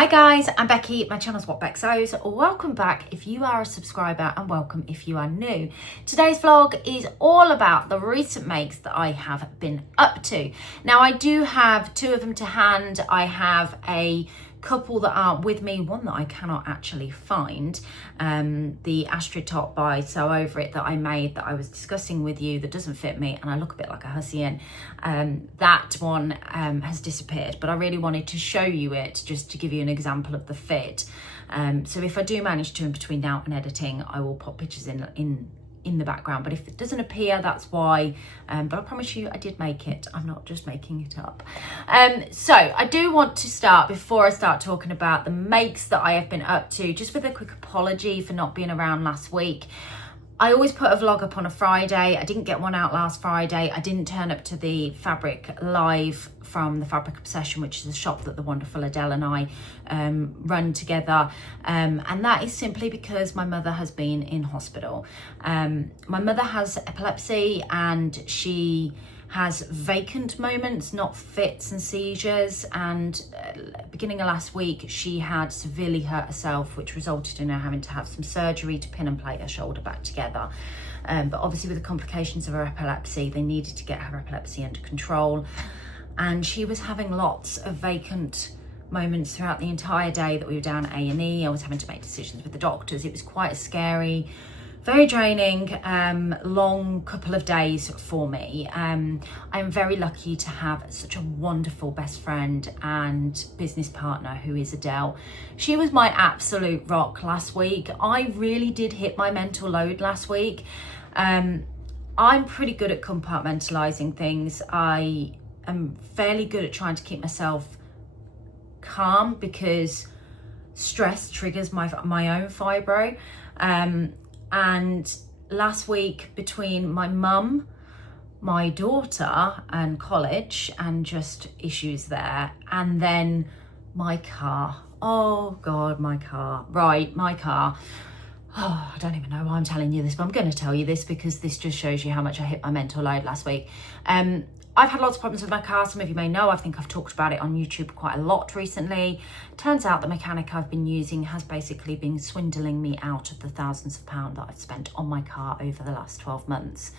Hi guys, I'm Becky, my channel's What Beck Sews. Welcome back if you are a subscriber and welcome if you are new. Today's vlog is all about the recent makes that I have been up to. Now I do have two of them to hand. I have a couple that aren't with me, one that I cannot actually find, the Astrid top by Sew Over It that I made that I was discussing with you that doesn't fit me and I look a bit like a hussy in. That one has disappeared, but I really wanted to show you it just to give you an example of the fit. So if I do manage to, in between now and editing, I will pop pictures in the background, but if it doesn't appear, that's why. But I promise you I did make it. I'm not just making it up. So I do want to start, before I start talking about the makes that I have been up to, just with a quick apology for not being around last week. I always put a vlog up on a Friday. I didn't get one out last Friday. I didn't turn up to the fabric live from the Fabric Obsession, which is a shop that the wonderful Adele and I run together. And that is simply because my mother has been in hospital. My mother has epilepsy and she has vacant moments, not fits and seizures. And beginning of last week, she had severely hurt herself, which resulted in her having to have some surgery to pin and plate her shoulder back together. But obviously with the complications of her epilepsy, they needed to get her epilepsy under control. And she was having lots of vacant moments throughout the entire day that we were down at A&E. I was having to make decisions with the doctors. It was quite scary, very draining, long couple of days for me. I'm very lucky to have such a wonderful best friend and business partner who is Adele. She was my absolute rock last week. I really did hit my mental load last week. I'm pretty good at compartmentalizing things. I am fairly good at trying to keep myself calm because stress triggers my own fibro. And last week, between my mum, my daughter and college and just issues there, and then my car. Oh God, my car. Right, my car. Oh, I don't even know why I'm telling you this, but I'm going to tell you this because this just shows you how much I hit my mental load last week. I've had lots of problems with my car. Some of you may know, I think I've talked about it on YouTube quite a lot recently. Turns out the mechanic I've been using has basically been swindling me out of the thousands of pounds that I've spent on my car over the last 12 months,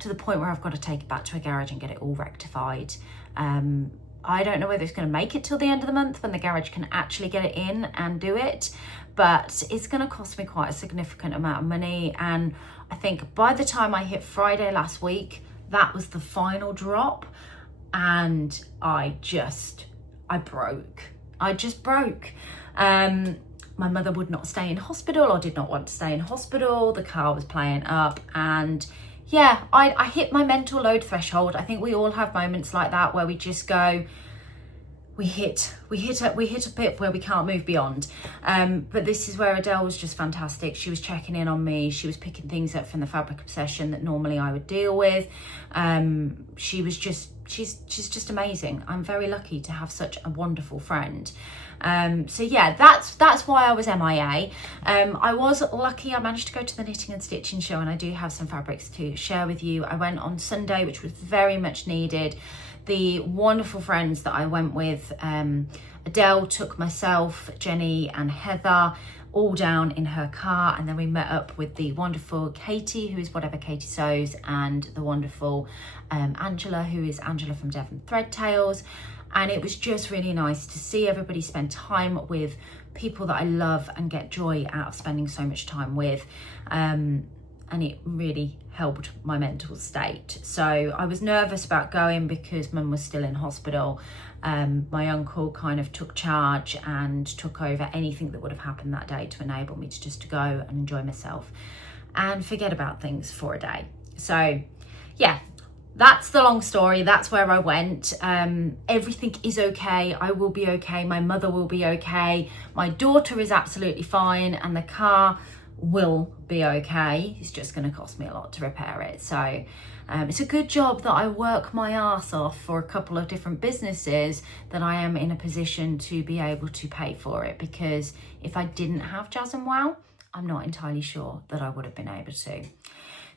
to the point where I've got to take it back to a garage and get it all rectified. I don't know whether it's going to make it till the end of the month when the garage can actually get it in and do it, but it's going to cost me quite a significant amount of money. And I think by the time I hit Friday last week, that was the final drop, and I broke. I just broke. My mother would not stay in hospital, or did not want to stay in hospital. The car was playing up, and yeah, I hit my mental load threshold. I think we all have moments like that where we just go, we hit a bit where we can't move beyond. But this is where Adele was just fantastic. She was checking in on me. She was picking things up from the Fabric Obsession that normally I would deal with. She's just amazing. I'm very lucky to have such a wonderful friend. So yeah, that's why I was MIA. I was lucky. I managed to go to the knitting and stitching show, and I do have some fabrics to share with you. I went on Sunday, which was very much needed. The wonderful friends that I went with, Adele took myself, Jenny and Heather all down in her car, and then we met up with the wonderful Katie, who is Whatever Katie Sews, and the wonderful Angela, who is Angela from Devon Thread Tales. And it was just really nice to see everybody spend time with people that I love and get joy out of spending so much time with. And it really helped my mental state. So I was nervous about going because Mum was still in hospital. My uncle kind of took charge and took over anything that would have happened that day to enable me to go and enjoy myself and forget about things for a day. So yeah, that's the long story. That's where I went. Everything is okay. I will be okay. My mother will be okay. My daughter is absolutely fine, and the car will be okay. It's just going to cost me a lot to repair it. So it's a good job that I work my ass off for a couple of different businesses, that I am in a position to be able to pay for it, because if I didn't have Jazz and Wow, I'm not entirely sure that I would have been able to.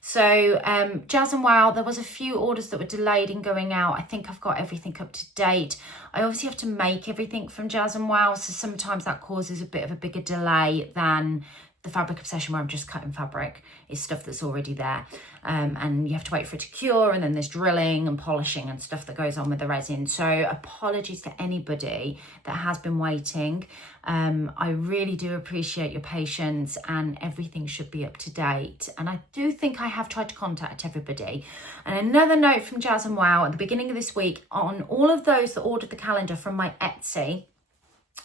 So Jazz and Wow, there was a few orders that were delayed in going out. I think I've got everything up to date. I obviously have to make everything from Jazz and Wow, so sometimes that causes a bit of a bigger delay than the Fabric Obsession where I'm just cutting fabric. It's stuff that's already there, and you have to wait for it to cure, and then there's drilling and polishing and stuff that goes on with the resin. So apologies to anybody that has been waiting. I really do appreciate your patience, and everything should be up to date. And I do think I have tried to contact everybody. And another note from Jazz and Wow, at the beginning of this week, on all of those that ordered the calendar from my Etsy,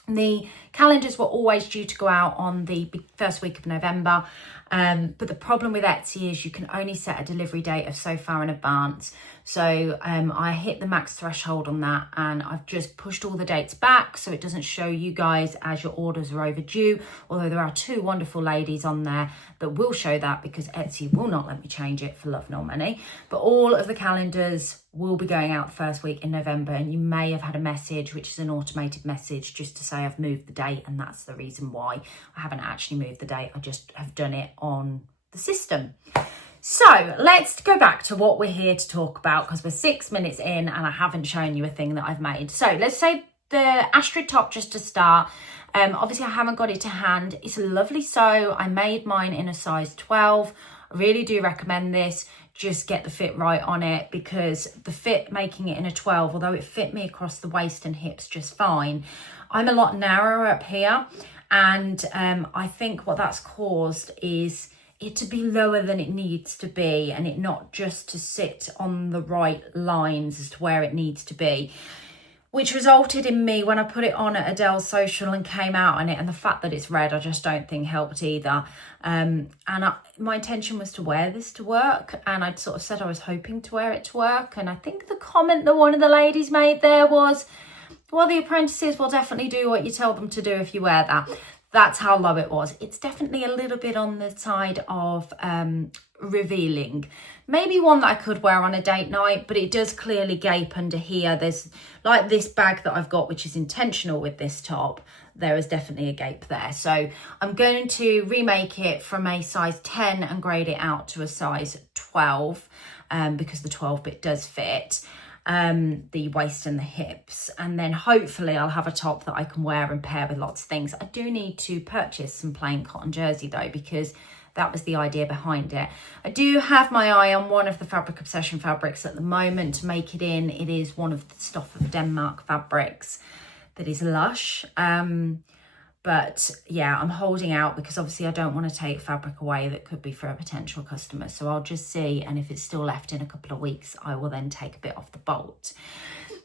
the calendars were always due to go out on the first week of November, but the problem with Etsy is you can only set a delivery date of so far in advance. So I hit the max threshold on that, and I've just pushed all the dates back so it doesn't show you guys as your orders are overdue, although there are two wonderful ladies on there that will show that, because Etsy will not let me change it for love nor money. But all of the calendars will be going out the first week in November, and you may have had a message, which is an automated message, just to say I've moved the date, and that's the reason why. I haven't actually moved the date, I just have done it on the system. So let's go back to what we're here to talk about, because we're 6 minutes in and I haven't shown you a thing that I've made. So let's say the Astrid top just to start. Obviously I haven't got it to hand. It's a lovely sew. I made mine in a size 12. I really do recommend this. Just get the fit right on it, because the fit making it in a 12, although it fit me across the waist and hips just fine, I'm a lot narrower up here. And I think what that's caused is it to be lower than it needs to be, and it not just to sit on the right lines as to where it needs to be, which resulted in me, when I put it on at Adele's social and came out on it, and the fact that it's red I just don't think helped either. My intention was to wear this to work, and I'd sort of said I was hoping to wear it to work, and I think the comment that one of the ladies made there was, well, the apprentices will definitely do what you tell them to do if you wear that. That's how low it was. It's definitely a little bit on the side of revealing. Maybe one that I could wear on a date night, but it does clearly gape under here. There's like this bag that I've got, which is intentional with this top. There is definitely a gape there. So I'm going to remake it from a size 10 and grade it out to a size 12, because the 12 bit does fit the waist and the hips, and then hopefully I'll have a top that I can wear and pair with lots of things. I do need to purchase some plain cotton jersey though, because that was the idea behind it. I do have my eye on one of the Fabric Obsession fabrics at the moment to make it in. It is one of the Stuff of Denmark fabrics that is lush. But yeah, I'm holding out because obviously I don't want to take fabric away that could be for a potential customer. So I'll just see, and if it's still left in a couple of weeks, I will then take a bit off the bolt.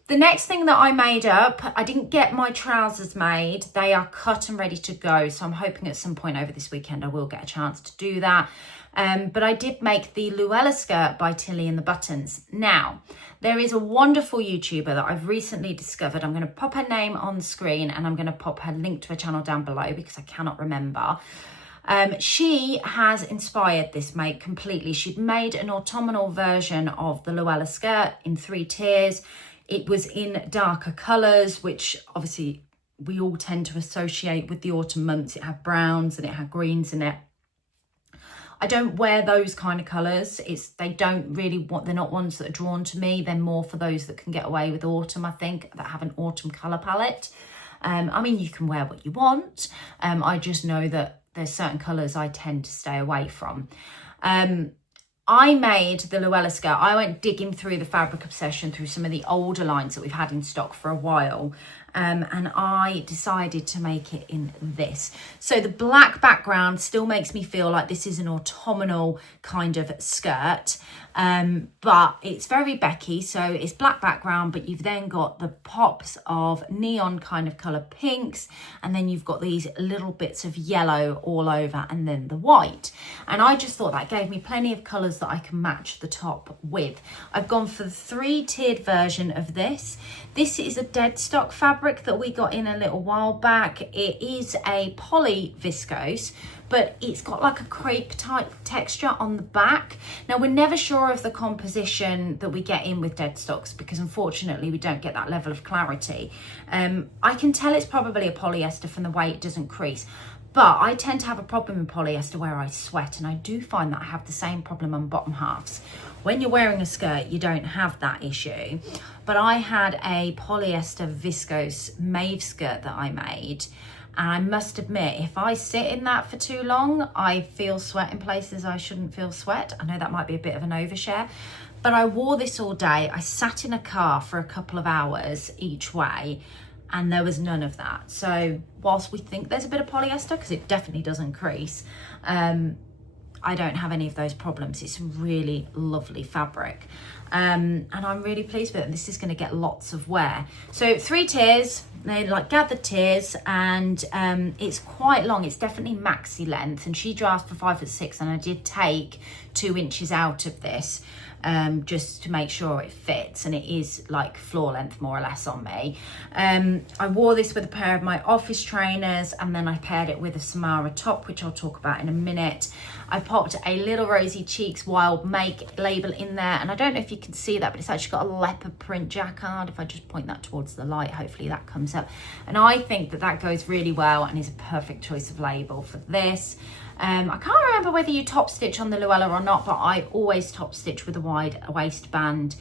The next thing that I made up, I didn't get my trousers made. They are cut and ready to go. So I'm hoping at some point over this weekend I will get a chance to do that. But I did make the Luella skirt by Tilly and the Buttons. Now, there is a wonderful YouTuber that I've recently discovered. I'm going to pop her name on the screen, and I'm going to pop her link to her channel down below because I cannot remember. She has inspired this make completely. She'd made an autumnal version of the Luella skirt in 3 tiers. It was in darker colours, which obviously we all tend to associate with the autumn months. It had browns and it had greens in it. I don't wear those kind of colours. They're not ones that are drawn to me. They're more for those that can get away with autumn, I think, that have an autumn colour palette. I mean, you can wear what you want. I just know that there's certain colours I tend to stay away from. I made the Luella skirt. I went digging through the Fabric Obsession, through some of the older lines that we've had in stock for a while. And I decided to make it in this. So the black background still makes me feel like this is an autumnal kind of skirt. But it's very Becky, so it's black background, but you've then got the pops of neon kind of colour pinks, and then you've got these little bits of yellow all over, and then the white. And I just thought that gave me plenty of colours that I can match the top with. I've gone for the 3-tiered version of this. This is a dead stock fabric that we got in a little while back. It is a poly viscose, but it's got like a crepe type texture on the back. Now, we're never sure of the composition that we get in with dead stocks because unfortunately we don't get that level of clarity. I can tell it's probably a polyester from the way it doesn't crease, But I tend to have a problem in polyester where I sweat, and I do find that I have the same problem on bottom halves. When you're wearing a skirt, you don't have that issue. But I had a polyester viscose mauve skirt that I made, and I must admit, if I sit in that for too long, I feel sweat in places I shouldn't feel sweat. I know that might be a bit of an overshare, but I wore this all day. I sat in a car for a couple of hours each way, and there was none of that. So whilst we think there's a bit of polyester, because it definitely doesn't crease, I don't have any of those problems. It's a really lovely fabric. And I'm really pleased with it. This is going to get lots of wear. So 3 tiers, they're like gathered tiers, and it's quite long. It's definitely maxi length, and she drafts for 5'6", and I did take 2 inches out of this just to make sure it fits, and it is like floor length more or less on me. I wore this with a pair of my office trainers, and then I paired it with a Samara top, which I'll talk about in a minute. I popped a little Rosy Cheeks Wild Make label in there, and I don't know if you can see that, but it's actually got a leopard print jacquard. If I just point that towards the light, hopefully that comes up. And I think that that goes really well and is a perfect choice of label for this. I can't remember whether you top stitch on the Luella or not, but I always top stitch with a wide waistband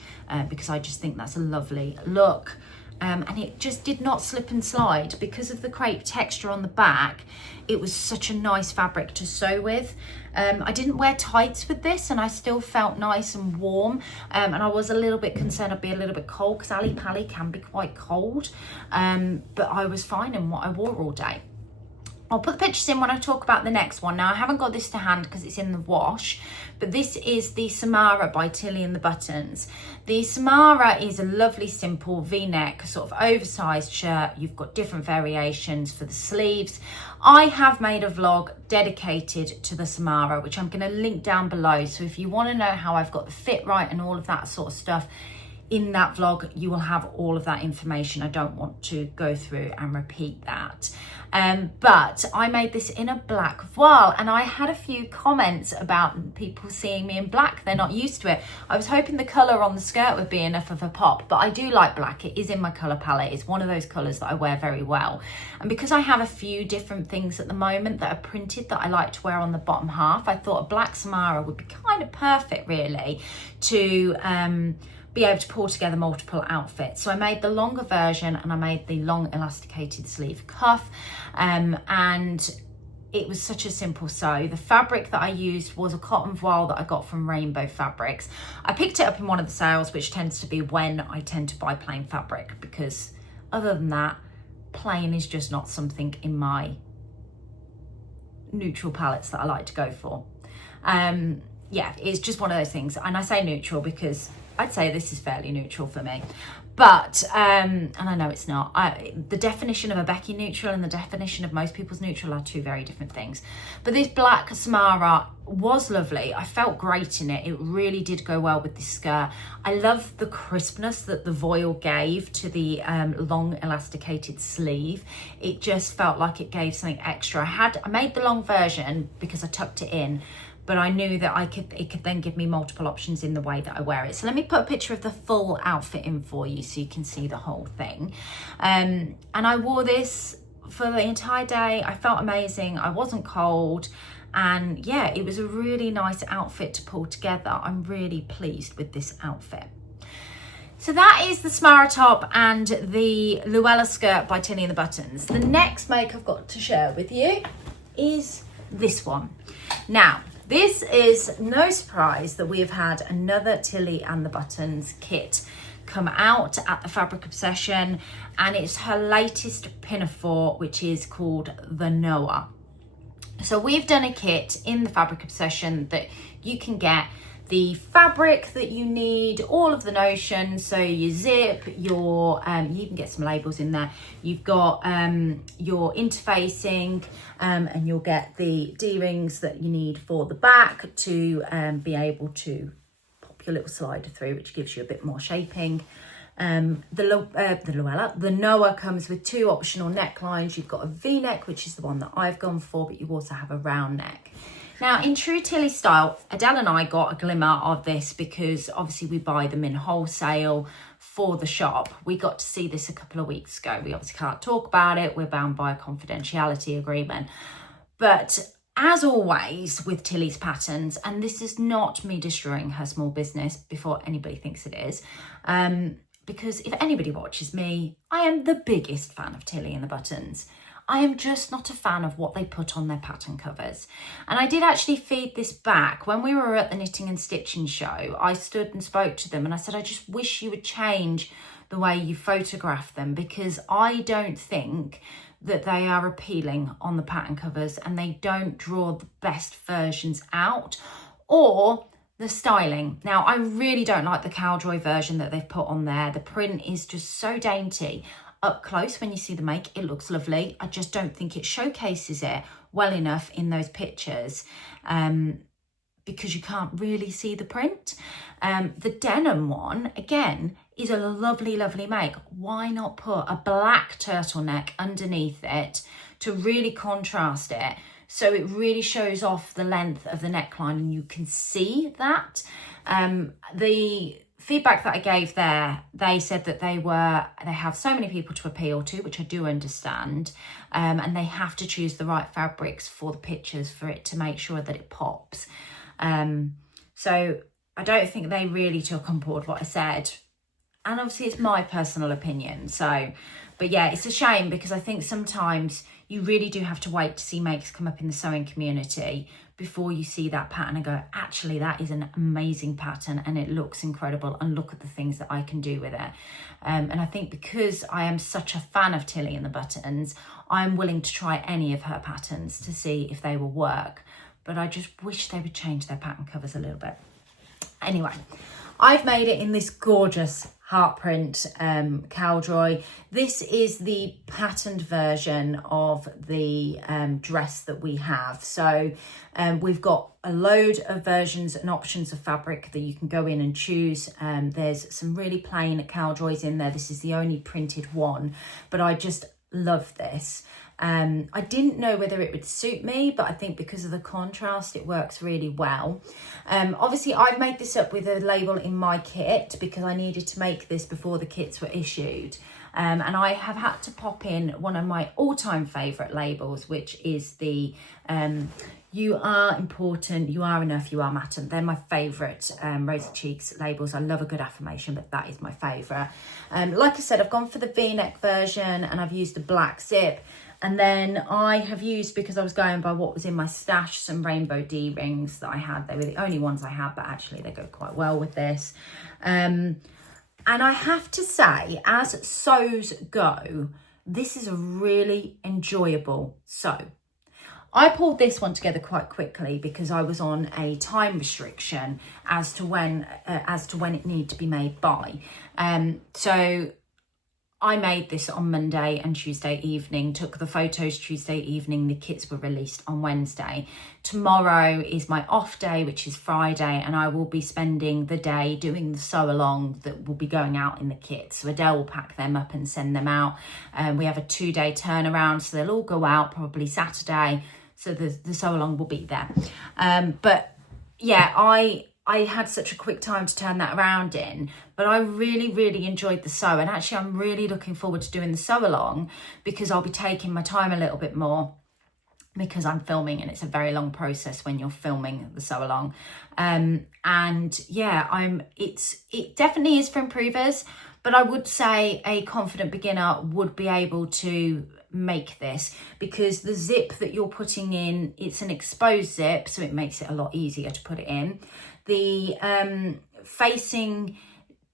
because I just think that's a lovely look. And it just did not slip and slide because of the crepe texture on the back. It was such a nice fabric to sew with. I didn't wear tights with this, and I still felt nice and warm. And I was a little bit concerned I'd be a little bit cold, because Ali Pali can be quite cold. But I was fine in what I wore all day. I'll put the pictures in when I talk about the next one. Now, I haven't got this to hand because it's in the wash, but this is the Samara by Tilly and the Buttons. The Samara is a lovely, simple V-neck, sort of oversized shirt. You've got different variations for the sleeves. I have made a vlog dedicated to the Samara, which I'm going to link down below. So if you want to know how I've got the fit right and all of that sort of stuff, in that vlog, you will have all of that information. I don't want to go through and repeat that. But I made this in a black voile, and I had a few comments about people seeing me in black. They're not used to it. I was hoping the colour on the skirt would be enough of a pop, but I do like black. It is in my colour palette. It's one of those colours that I wear very well. And because I have a few different things at the moment that are printed that I like to wear on the bottom half, I thought a black Samara would be kind of perfect, really, to be able to pull together multiple outfits. So I made the longer version, and I made the long elasticated sleeve cuff, and it was such a simple sew. The fabric that I used was a cotton voile that I got from Rainbow Fabrics. I picked it up in one of the sales, which tends to be when I tend to buy plain fabric, because other than that, plain is just not something in my neutral palettes that I like to go for. Yeah, it's just one of those things. And I say neutral because I'd say this is fairly neutral for me, but and I know it's not. The definition of a Becky neutral and the definition of most people's neutral are two very different things. But this black Samara was lovely. I felt great in it. It really did go well with this skirt. I love the crispness that the voile gave to the long elasticated sleeve. It just felt like it gave something extra. I made the long version because I tucked it in, but I knew that it could then give me multiple options in the way that I wear it. So let me put a picture of the full outfit in for you so you can see the whole thing. And I wore this for the entire day. I felt amazing. I wasn't cold. And yeah, it was a really nice outfit to pull together. I'm really pleased with this outfit. So that is the Samara top and the Luella skirt by Tilly and the Buttons. The next make I've got to share with you is this one. Now, this is no surprise that we have had another Tilly and the Buttons kit come out at the Fabric Obsession, and it's her latest pinafore, which is called the Noa. So we've done a kit in the Fabric Obsession that you can get the fabric that you need, all of the notions, so your zip, your you even get some labels in there, you've got your interfacing, and you'll get the D-rings that you need for the back to be able to pop your little slider through, which gives you a bit more shaping. The Noa comes with 2 optional necklines. You've got a V-neck, which is the one that I've gone for, but you also have a round neck. Now, in true Tilly style, Adele and I got a glimmer of this because obviously we buy them in wholesale for the shop. We got to see this a couple of weeks ago. We obviously can't talk about it. We're bound by a confidentiality agreement. But as always with Tilly's patterns, and this is not me destroying her small business before anybody thinks it is, because if anybody watches me, I am the biggest fan of Tilly and the buttons. I am just not a fan of what they put on their pattern covers. And I did actually feed this back. When we were at the Knitting and Stitching show, I stood and spoke to them and I said, I just wish you would change the way you photograph them, because I don't think that they are appealing on the pattern covers and they don't draw the best versions out, or the styling. Now, I really don't like the Cowjoy version that they've put on there. The print is just so dainty. Up close, when you see the make, it looks lovely. I just don't think it showcases it well enough in those pictures, because you can't really see the print. The denim one, again, is a lovely, lovely make. Why not put a black turtleneck underneath it to really contrast it, so it really shows off the length of the neckline and you can see that. The feedback that I gave there, they said that they have so many people to appeal to, which I do understand, and they have to choose the right fabrics for the pictures for it to make sure that it pops. So I don't think they really took on board what I said, and obviously it's my personal opinion. So, but yeah, it's a shame, because I think sometimes you really do have to wait to see makes come up in the sewing community before you see that pattern and go, actually, that is an amazing pattern and it looks incredible, and look at the things that I can do with it. And I think because I am such a fan of Tilly and the buttons, I'm willing to try any of her patterns to see if they will work. But I just wish they would change their pattern covers a little bit. Anyway, I've made it in this gorgeous heart print Cowjoy. This is the patterned version of the dress that we have. So we've got a load of versions and options of fabric that you can go in and choose. There's some really plain Cowjoys in there. This is the only printed one, but I just love this. I didn't know whether it would suit me, but I think because of the contrast, it works really well. Obviously, I've made this up with a label in my kit because I needed to make this before the kits were issued. And I have had to pop in one of my all-time favourite labels, which is the You Are Important, You Are Enough, You Are Matter. They're my favourite Rosy Cheeks labels. I love a good affirmation, but that is my favourite. Like I said, I've gone for the V-neck version and I've used the black zip. And then I have used, because I was going by what was in my stash, some rainbow D-rings that I had. They were the only ones I had, but actually they go quite well with this. And I have to say, as sews go, this is a really enjoyable sew. I pulled this one together quite quickly because I was on a time restriction as to when it needed to be made by. So I made this on Monday and Tuesday evening, took the photos Tuesday evening, the kits were released on Wednesday. Tomorrow is my off day, which is Friday, and I will be spending the day doing the sew along that will be going out in the kits. So Adele will pack them up and send them out. We have a 2-day turnaround, so they'll all go out probably Saturday. So the sew along will be there. But yeah, I had such a quick time to turn that around in, but I really, really enjoyed the sew. And actually, I'm really looking forward to doing the sew along because I'll be taking my time a little bit more because I'm filming, and it's a very long process when you're filming the sew along. And yeah, it definitely is for improvers, but I would say a confident beginner would be able to make this because the zip that you're putting in, it's an exposed zip, so it makes it a lot easier to put it in. The facing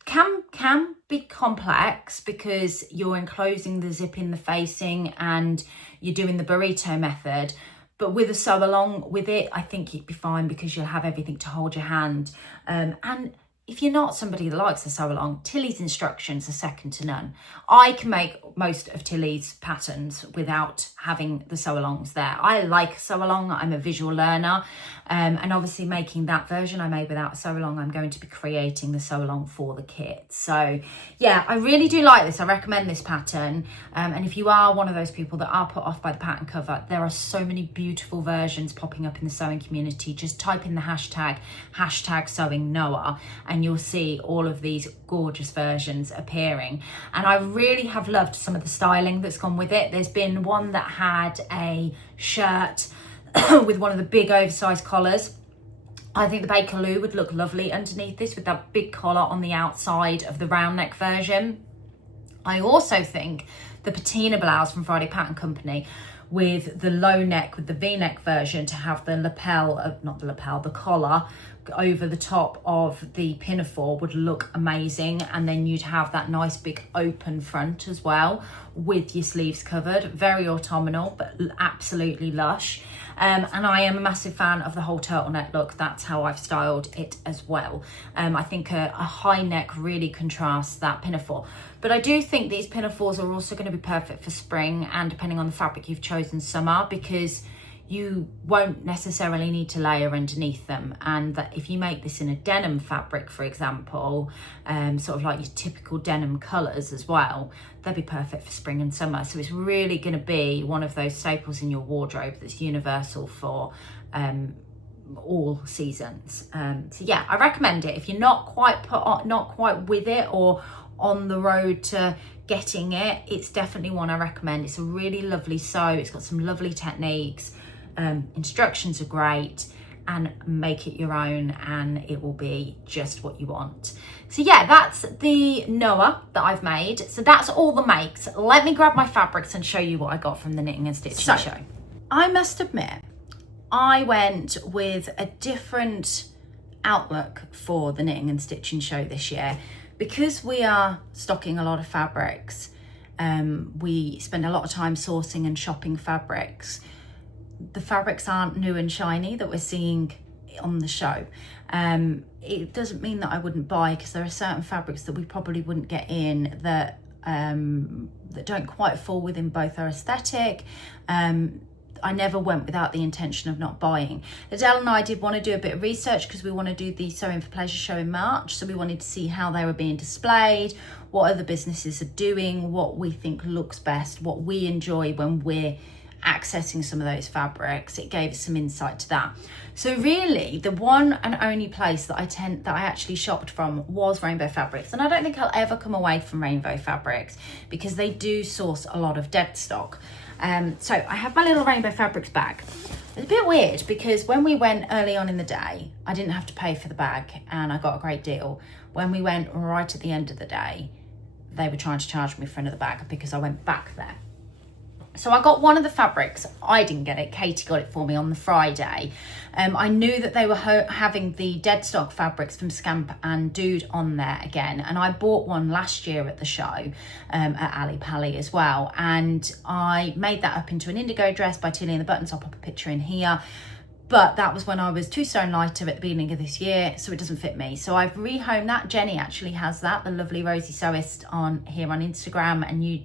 can be complex because you're enclosing the zip in the facing and you're doing the burrito method, but with a sew along with it, I think you'd be fine because you'll have everything to hold your hand. And if you're not somebody that likes the sew along, Tilly's instructions are second to none. I can make most of Tilly's patterns without having the sew alongs there. I like sew along, I'm a visual learner. And obviously making that version I made without a sew along, I'm going to be creating the sew along for the kit. So yeah, I really do like this. I recommend this pattern. And if you are one of those people that are put off by the pattern cover, there are so many beautiful versions popping up in the sewing community. Just type in the hashtag sewing Noa, and you'll see all of these gorgeous versions appearing. And I really have loved some of the styling that's gone with it. There's been one that had a shirt with one of the big oversized collars. I think the Bakerloo would look lovely underneath this with that big collar on the outside of the round neck version. I also think the patina blouse from Friday Pattern Company with the low neck, with the V-neck version, to have the lapel, the collar over the top of the pinafore would look amazing. And then you'd have that nice big open front as well with your sleeves covered. Very autumnal, but absolutely lush. And I am a massive fan of the whole turtleneck look. That's how I've styled it as well. I think a high neck really contrasts that pinafore. But I do think these pinafores are also going to be perfect for spring, and depending on the fabric you've chosen, summer, because you won't necessarily need to layer underneath them. And that if you make this in a denim fabric, for example, sort of like your typical denim colours as well, they'll be perfect for spring and summer. So it's really going to be one of those staples in your wardrobe that's universal for all seasons. So yeah, I recommend it if you're not quite with it or on the road to getting it. It's definitely one I recommend. It's a really lovely sew. It's got some lovely techniques. Instructions are great, and make it your own and it will be just what you want. So yeah, that's the Noa that I've made. So that's all the makes. Let me grab my fabrics and show you what I got from the knitting and stitching show. I must admit, I went with a different outlook for the knitting and stitching show this year. Because we are stocking a lot of fabrics, we spend a lot of time sourcing and shopping fabrics. The fabrics aren't new and shiny that we're seeing on the show. It doesn't mean that I wouldn't buy, because there are certain fabrics that we probably wouldn't get in that that don't quite fall within both our aesthetic. I never went without the intention of not buying. Adele and I did want to do a bit of research because we want to do the Sewing for Pleasure show in March. So we wanted to see how they were being displayed, what other businesses are doing, what we think looks best, what we enjoy when we're accessing some of those fabrics. It gave us some insight to that. So really the one and only place that I actually shopped from was Rainbow Fabrics, and I don't think I'll ever come away from Rainbow Fabrics because they do source a lot of dead stock. So I have my little Rainbow Fabrics bag. It's a bit weird because when we went early on in the day, I didn't have to pay for the bag and I got a great deal. When we went right at the end of the day, they were trying to charge me for another bag because I went back there. So I got one of the fabrics. I didn't get it. Katie got it for me on the Friday. I knew that they were having the dead stock fabrics from Scamp and Dude on there again. And I bought one last year at the show at Ali Pally as well. And I made that up into an indigo dress by Tilly and the Buttons. I'll pop a picture in here. But that was when I was 2 stone lighter at the beginning of this year, so it doesn't fit me. So I've rehomed that. Jenny actually has that, the lovely Rosie Sewist on here on Instagram, and you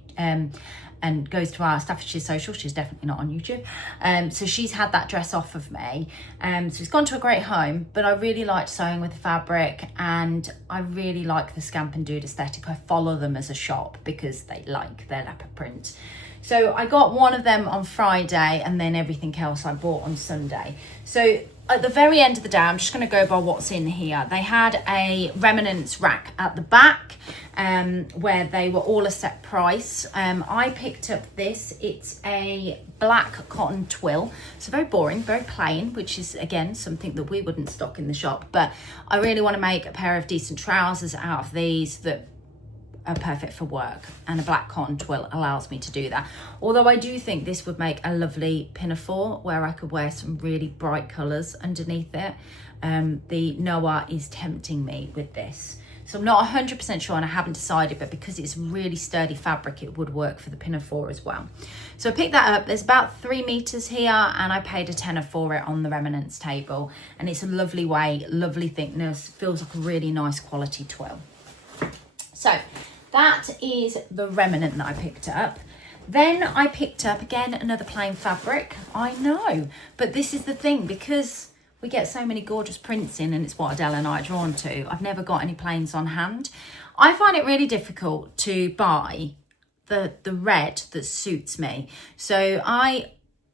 and goes to our Staffordshire social. She's definitely not on YouTube. So she's had that dress off of me. So it's gone to a great home, but I really liked sewing with the fabric, and I really like the Scamp and Dude aesthetic. I follow them as a shop because they like their leopard print. So I got one of them on Friday, and then everything else I bought on Sunday. So at the very end of the day, I'm just going to go by what's in here. They had a remnants rack at the back where they were all a set price. I picked up this. It's a black cotton twill. So very boring, very plain, which is, again, something that we wouldn't stock in the shop. But I really want to make a pair of decent trousers out of these that are perfect for work, and a black cotton twill allows me to do that. Although I do think this would make a lovely pinafore where I could wear some really bright colours underneath it. The Noa is tempting me with this. So I'm not 100% sure and I haven't decided, but because it's really sturdy fabric, it would work for the pinafore as well. So I picked that up. There's about 3 meters here, and I paid a tenner for it on the remnants table. And it's a lovely weight, lovely thickness, feels like a really nice quality twill. So that is the remnant that I picked up. Then I picked up, again, another plain fabric. I know, but this is the thing, because we get so many gorgeous prints in, and it's what Adele and I are drawn to. I've never got any plains on hand. I find it really difficult to buy the red that suits me. So I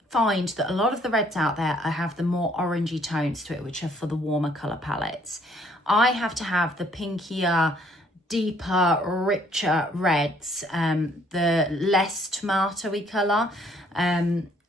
find that a lot of the reds out there, I have the more orangey tones to it, which are for the warmer colour palettes. I have to have the pinkier, deeper, richer reds, the less tomatoey colour.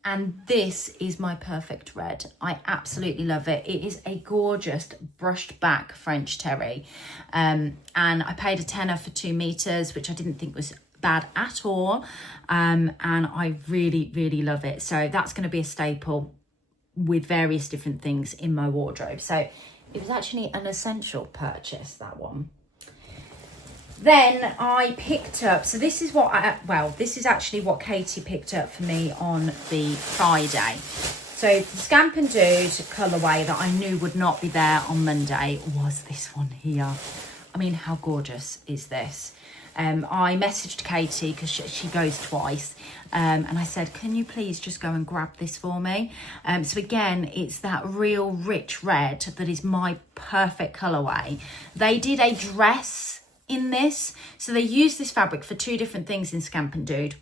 And this is my perfect red. I absolutely love it. It is a gorgeous brushed back French terry. And I paid a tenner for 2 meters, which I didn't think was bad at all. And I really, really love it. So that's going to be a staple with various different things in my wardrobe. So it was actually an essential purchase, that one. Then I picked up, so this is what this is actually what Katie picked up for me on the Friday. So the Scamp and Dude colourway that I knew would not be there on Monday was this one here. I mean, how gorgeous is this? I messaged Katie because she goes twice, and I said, can you please just go and grab this for me? So again, it's that real rich red that is my perfect colourway. They did a dress in this, so they used this fabric for 2 different things in Scamp and Dude.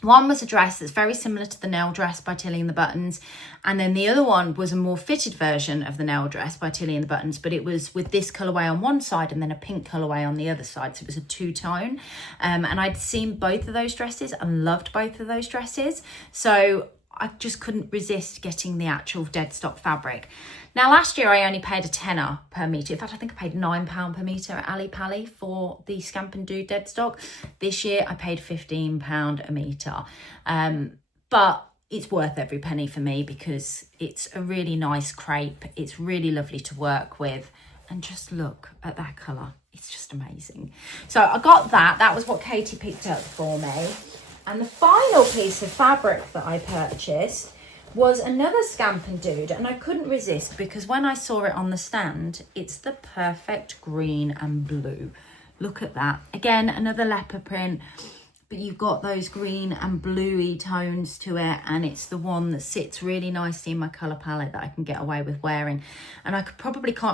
One was a dress that's very similar to the nail dress by Tilly and the Buttons, and then the other one was a more fitted version of the nail dress by Tilly and the Buttons, but it was with this colourway on one side and then a pink colourway on the other side, so it was a 2-tone. And I'd seen both of those dresses and loved both of those dresses, so I just couldn't resist getting the actual dead stock fabric. Now, last year I only paid a tenner per metre. In fact, I think I paid £9 per metre at Ali Pally for the Scamp and Dude dead stock. This year I paid £15 a metre. But it's worth every penny for me because it's a really nice crepe. It's really lovely to work with. And just look at that colour. It's just amazing. So I got that. That was what Katie picked up for me. And the final piece of fabric that I purchased was another Scamp and Dude, and I couldn't resist because when I saw it on the stand, it's the perfect green and blue. Look at that. Again, another leopard print, but you've got those green and bluey tones to it, and it's the one that sits really nicely in my colour palette that I can get away with wearing. And I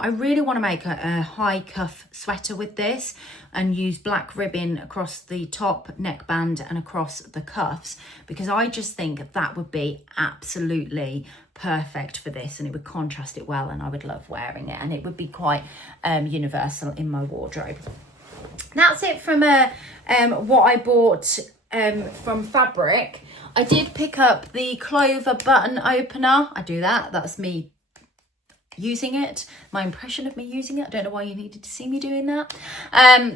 really want to make a high cuff sweater with this and use black ribbon across the top neckband and across the cuffs, because I just think that would be absolutely perfect for this, and it would contrast it well, and I would love wearing it, and it would be quite universal in my wardrobe. That's it from what I bought from fabric. I did pick up the Clover button opener. I do that. That's me using it. My impression of me using it. I don't know why you needed to see me doing that.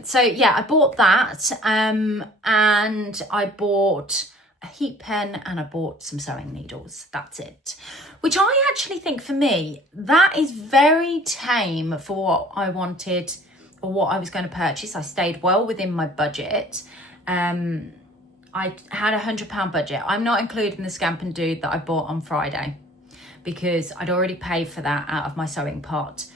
So yeah, I bought that. And I bought a heat pen and I bought some sewing needles. That's it. Which I actually think for me, that is very tame for what I wanted or what I was going to purchase. I stayed well within my budget. I had £100 budget. I'm not including the Scamp and Dude that I bought on Friday because I'd already paid for that out of my sewing pot.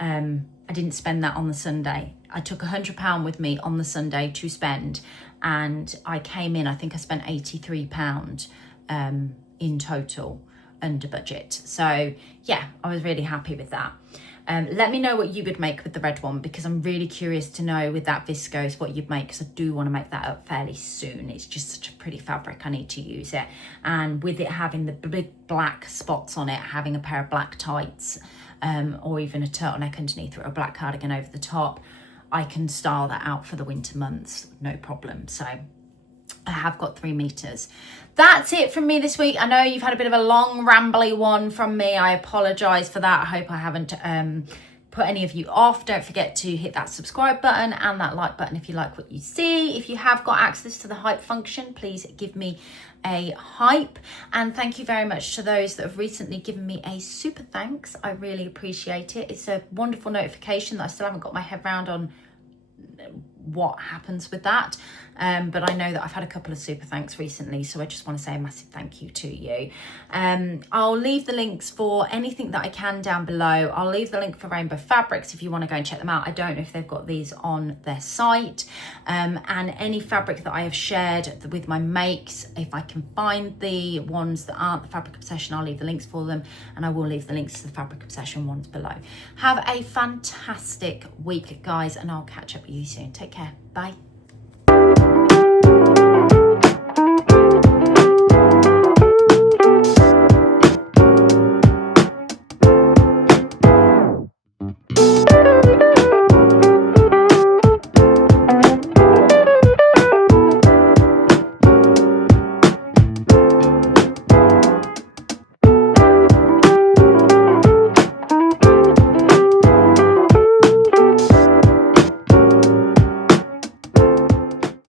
I didn't spend that on the Sunday. I took £100 with me on the Sunday to spend, and I came in, I think I spent £83 in total under budget. So yeah, I was really happy with that. Let me know what you would make with the red one, because I'm really curious to know with that viscose what you'd make, because I do want to make that up fairly soon. It's just such a pretty fabric. I need to use it. And with it having the big black spots on it, having a pair of black tights or even a turtleneck underneath or a black cardigan over the top, I can style that out for the winter months, no problem. So I have got 3 meters. That's it from me this week. I know you've had a bit of a long rambly one from me. I apologize for that. I hope I haven't put any of you off. Don't forget to hit that subscribe button and that like button if you like what you see. If you have got access to the hype function, please give me a hype. And thank you very much to those that have recently given me a super thanks. I really appreciate it. It's a wonderful notification that I still haven't got my head around on what happens with that, but I know that I've had a couple of super thanks recently, so I just want to say a massive thank you to you. I'll leave the links for anything that I can down below. I'll leave the link for Rainbow Fabrics if you want to go and check them out. I don't know if they've got these on their site, and any fabric that I have shared with my makes, if I can find the ones that aren't the Fabric Obsession, I'll leave the links for them, and I will leave the links to the Fabric Obsession ones below. Have a fantastic week, guys, and I'll catch up with you soon. Take care. Bye.